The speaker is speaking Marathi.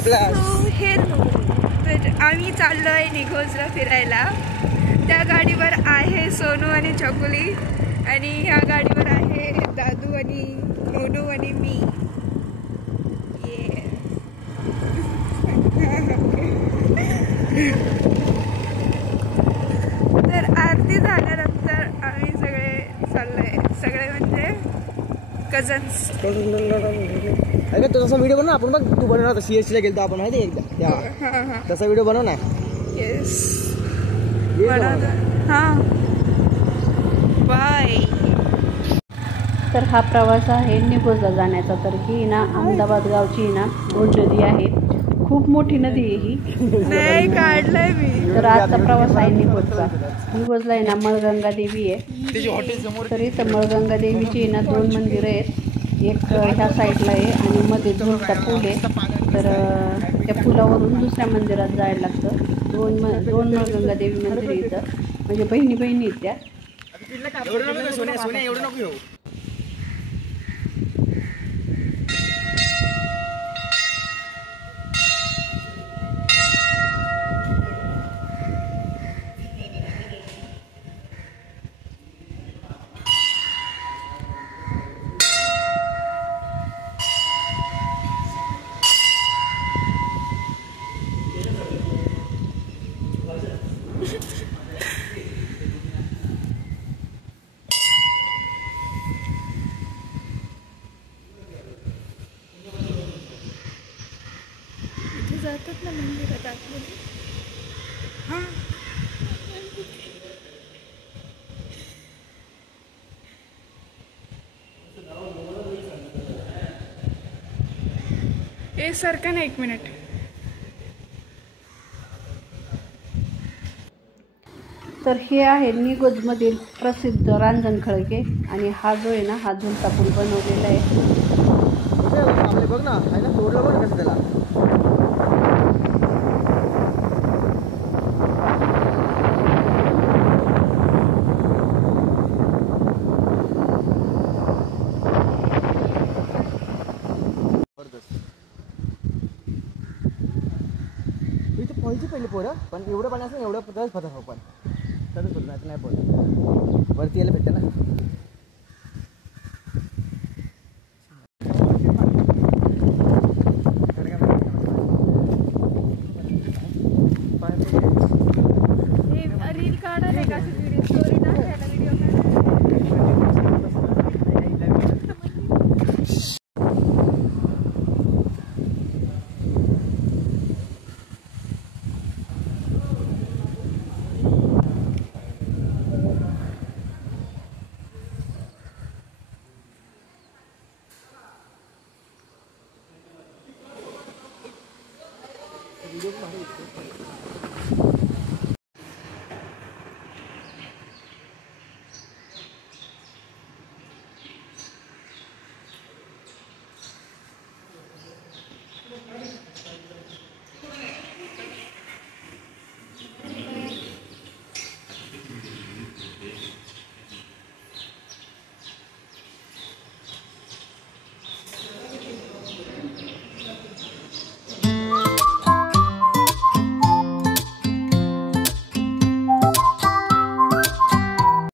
तर आम्ही चाललोय निघोजला फिरायला। त्या गाडीवर आहे सोनू आणि चकुली आणि ह्या गाडीवर आहे दादू आणि मोनू आणि मी। तर आरती झाल्यानंतर आम्ही सगळे चाललोय, सगळे म्हणजे कझन्स। अरे तो तसा व्हिडिओ बनव आपण, बघ तू बनवणार होता सीएसटी ला गेलतो आपण माहिती एकदा, तसा व्हिडिओ बनव ना। येस हां बाय। तर हा प्रवास आहे निघोजला जाण्याचा। तर ही ना अहमदाबाद गावची ना गोंड नदी आहे, खूप मोठी नदी आहे ही। नाही काढलंय मी। तर आजचा प्रवास आहे निघोजचा। निघोजला आहे ना मळगंगा देवी आहे। तर इथं मळगंगा देवीची ना 2 मंदिरं आहेत, एक ह्या साईडला आहे आणि मध्ये झुलता पूल आहे। तर त्या पुलावरून दुसऱ्या मंदिरात जायला लागतं। दोन मळगंगा देवी मंदिर इथं, म्हणजे बहिणी बहिणी आहेत त्या। जातात ना मंदिरात आतमध्ये। हां ए सरका ना 1 मिनिट। तर हे आहे निघोजमधील प्रसिद्ध रांजण खळगे आणि हा जो आहे ना हा झुलता पूल बनवलेला आहे। बघ ना आहे ना, सोडलं बघ कसं त्याला। इथे पॉईंटची पहिले पोरं पण एवढं पाणी असं एवढं तरच पता हो, पण तरच होत नाही पण वरती यायला भेटतं ना। रील काढायला का व्हिडिओ स्टोरी टाकायला व्हिडिओ व्हिडिओ